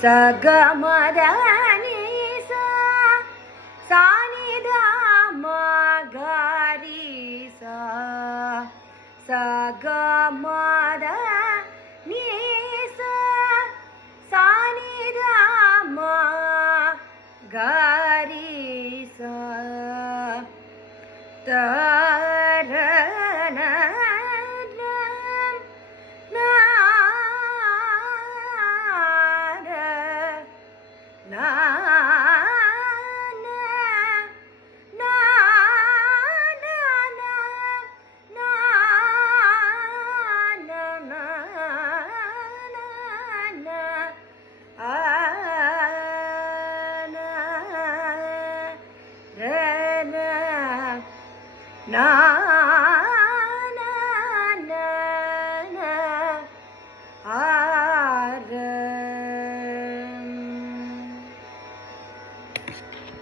ಸ ಗ ಮ ದ ನಿ ಸ ಸಾ ನಿ ದ ಮ ಗ ರಿ ಸ ಸ ಗ ಮ ದ ನಿ ಸ ಸಾ ನಿ ದ ಮ ಗ ರಿ ಸ ತ ರ ನ na